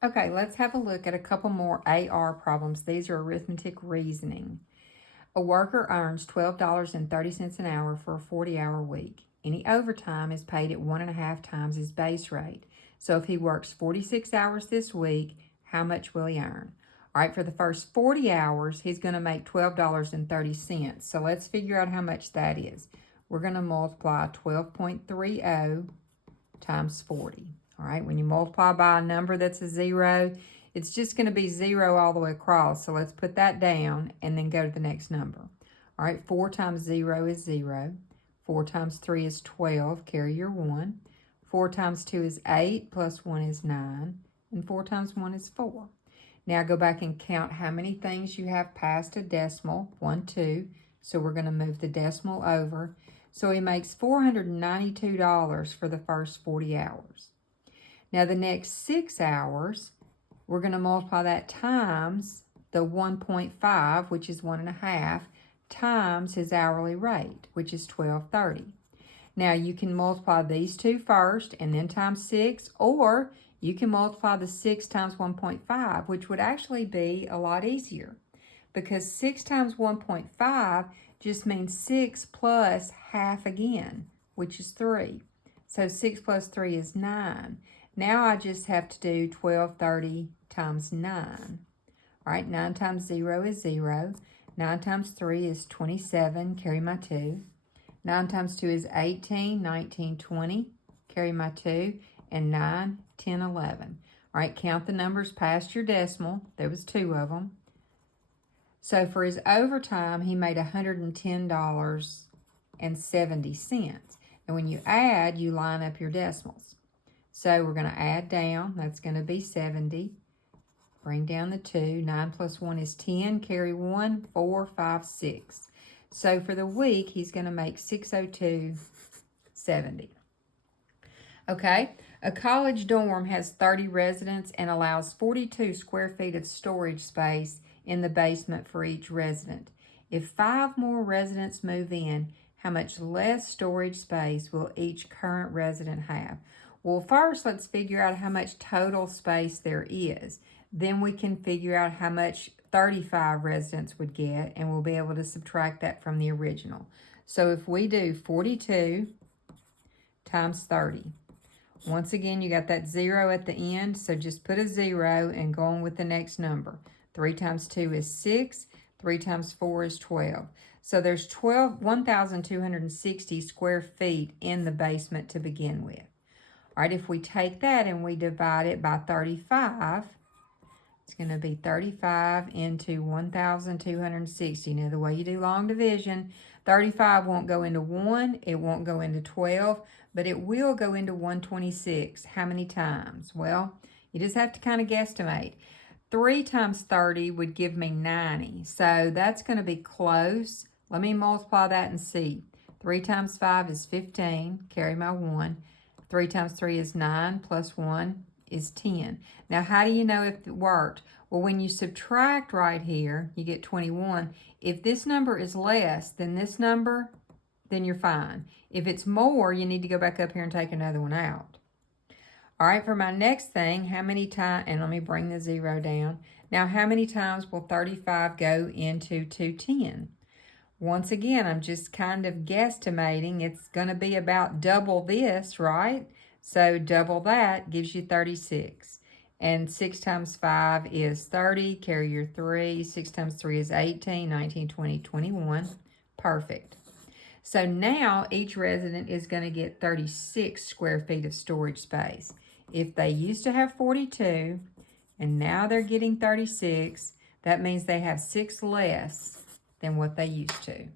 Okay, let's have a look at a couple more AR problems. These are arithmetic reasoning. A worker earns $12.30 an hour for a 40-hour week. Any overtime is paid at 1.5 times his base rate. So if he works 46 hours this week, how much will he earn? All right, for the first 40 hours, he's going to make $12.30. So let's figure out how much that is. We're going to multiply 12.30 times 40. All right, when you multiply by a number that's a zero, it's just going to be 0 all the way across. So let's put that down and then go to the next number. All right, 4 times 0 is 0. 4 times 3 is 12. Carry your 1. 4 times 2 is 8, plus 1 is 9. And 4 times 1 is 4. Now go back and count how many things you have past a decimal. 1, 2. So we're going to move the decimal over. So he makes $492 for the first 40 hours. Now the next 6 hours, we're going to multiply that times the 1.5, which is 1.5, times his hourly rate, which is $12.30. Now you can multiply these two first and then times 6, or you can multiply the 6 times 1.5, which would actually be a lot easier, because 6 times 1.5 just means 6 plus half again, which is 3. So 6 plus 3 is 9. Now I just have to do 12.30 times 9. All right, 9 times 0 is 0. 9 times 3 is 27, carry my 2. 9 times 2 is 18, 19, 20, carry my 2. And 9, 10, 11. All right, count the numbers past your decimal. There was 2 of them. So for his overtime, he made $110.70. And when you add, you line up your decimals. So we're going to add down. That's going to be 70. Bring down the 2. 9 plus 1 is 10. Carry 1, 4, 5, 6. So for the week, he's going to make $602.70. Okay, a college dorm has 30 residents and allows 42 square feet of storage space in the basement for each resident. If 5 more residents move in, how much less storage space will each current resident have? Well, first, let's figure out how much total space there is. Then we can figure out how much 35 residents would get, and we'll be able to subtract that from the original. So if we do 42 times 30, once again, you got that 0 at the end, so just put a 0 and go on with the next number. 3 times 2 is 6. 3 times 4 is 12. So there's 1,260 square feet in the basement to begin with. All right, if we take that and we divide it by 35, it's going to be 35 into 1,260. Now, the way you do long division, 35 won't go into 1, it won't go into 12, but it will go into 126. How many times? Well, you just have to kind of guesstimate. 3 times 30 would give me 90, so that's going to be close. Let me multiply that and see. 3 times 5 is 15, carry my 1. 3 times 3 is 9, plus 1 is 10. Now, how do you know if it worked? Well, when you subtract right here, you get 21. If this number is less than this number, then you're fine. If it's more, you need to go back up here and take another one out. All right, for my next thing, how many times, and let me bring the 0 down. Now, how many times will 35 go into 210? Once again, I'm just kind of guesstimating. It's going to be about double this, right? So double that gives you 36. And 6 times 5 is 30. Carry your 3. 6 times 3 is 18, 19, 20, 21. Perfect. So now each resident is going to get 36 square feet of storage space. If they used to have 42 and now they're getting 36, that means they have 6 less than what they used to.